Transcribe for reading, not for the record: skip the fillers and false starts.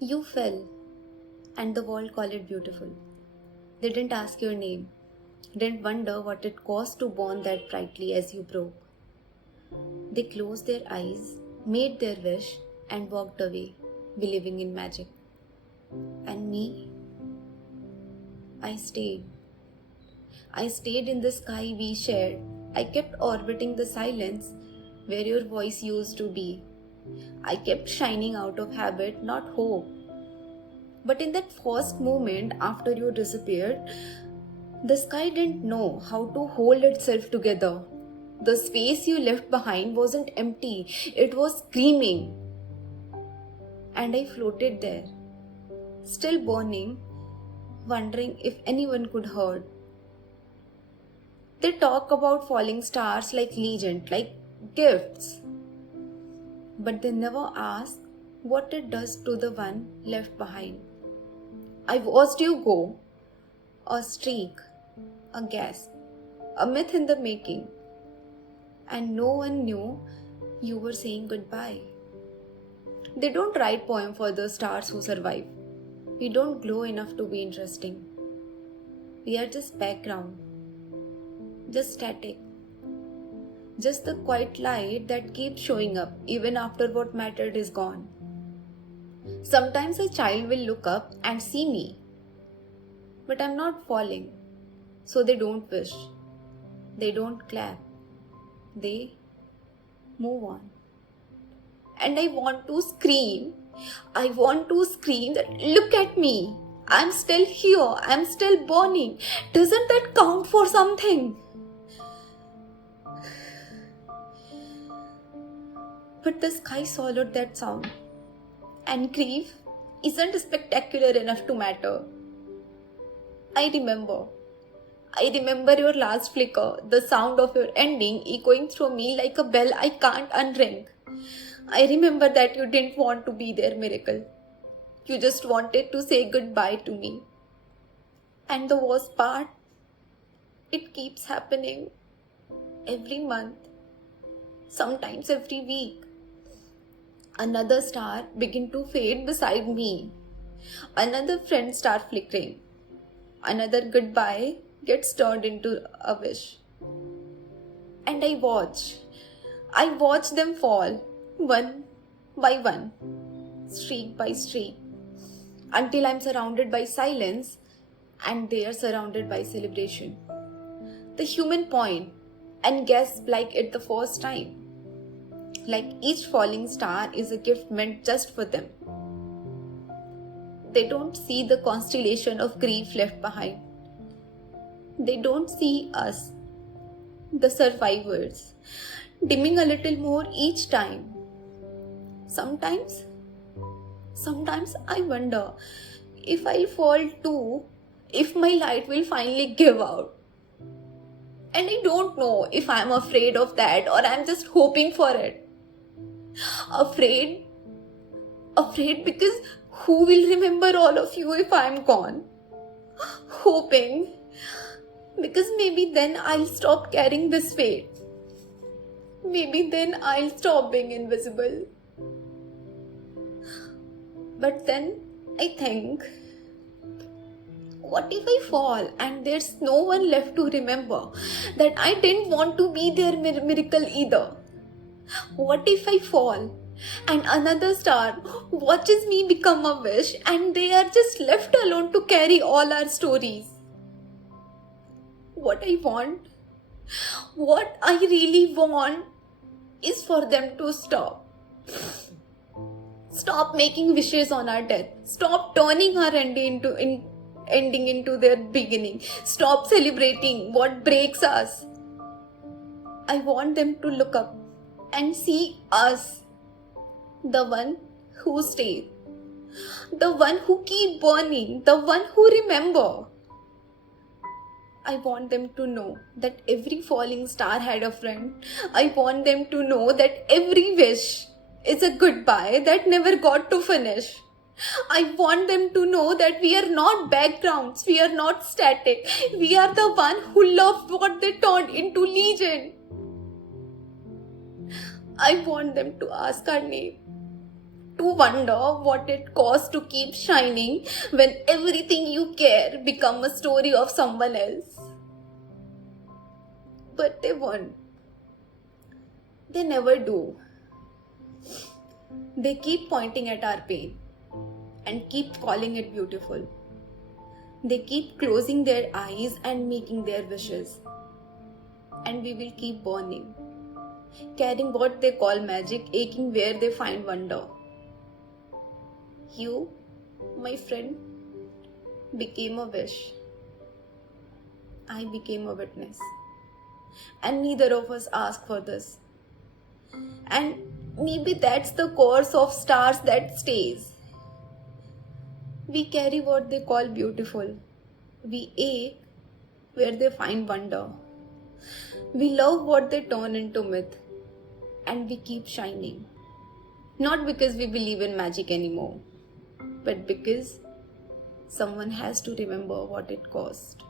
You fell, and the world called it beautiful. They didn't ask your name, didn't wonder what it cost to burn that brightly as you broke. They closed their eyes, made their wish, and walked away, believing in magic. And me, I stayed. I stayed in the sky we shared. I kept orbiting the silence where your voice used to be. I kept shining out of habit, not hope. But in that first moment after you disappeared, the sky didn't know how to hold itself together. The space you left behind wasn't empty, it was screaming. And I floated there, still burning, wondering if anyone could hurt. They talk about falling stars like legend, like gifts. But they never ask what it does to the one left behind. I watched you go, a streak, a gasp, a myth in the making, and no one knew you were saying goodbye. They don't write poem for the stars who survive. We don't glow enough to be interesting. We are just background, just static, just the quiet light that keeps showing up even after what mattered is gone. Sometimes a child will look up and see me, but I'm not falling, so they don't wish, they don't clap, they move on. And I want to scream. I want to scream that look at me. I'm still here. I'm still burning. Doesn't that count for something? But the sky swallowed that sound. And grief isn't spectacular enough to matter. I remember. I remember your last flicker, the sound of your ending echoing through me like a bell I can't unring. I remember that you didn't want to be there, Miracle. You just wanted to say goodbye to me. And the worst part, it keeps happening every month, sometimes every week. Another star begin to fade beside me. Another friend start flickering. Another goodbye gets turned into a wish. And I watch them fall, one by one, streak by streak, until I'm surrounded by silence and they are surrounded by celebration. The human point and gasp like it the first time. Like each falling star is a gift meant just for them. They don't see the constellation of grief left behind. They don't see us, the survivors, dimming a little more each time. Sometimes I wonder if I'll fall too, if my light will finally give out. And I don't know if I'm afraid of that or I'm just hoping for it. Afraid because who will remember all of you if I'm gone? Hoping because maybe then I'll stop carrying this weight. Maybe then I'll stop being invisible. But then I think, what if I fall and there's no one left to remember that I didn't want to be their miracle either? What if I fall and another star watches me become a wish and they are just left alone to carry all our stories? What I really want is for them to stop. Stop making wishes on our death. Stop turning our ending into their beginning. Stop celebrating what breaks us. I want them to look up and see us. The one who stayed. The one who keep burning. The one who remember. I want them to know that every falling star had a friend. I want them to know that every wish is a goodbye that never got to finish. I want them to know that we are not backgrounds, we are not static. We are the one who loved what they turned into legend. I want them to ask our name, to wonder what it costs to keep shining when everything you care becomes a story of someone else. But they won't. They never do. They keep pointing at our pain and keep calling it beautiful. They keep closing their eyes and making their wishes. And we will keep burning, carrying what they call magic, aching where they find wonder. You, my friend, became a wish. I became a witness. And neither of us asked for this. And maybe that's the course of stars that stays. We carry what they call beautiful. We ache where they find wonder. We love what they turn into myth. And we keep shining. Not because we believe in magic anymore, but because someone has to remember what it cost.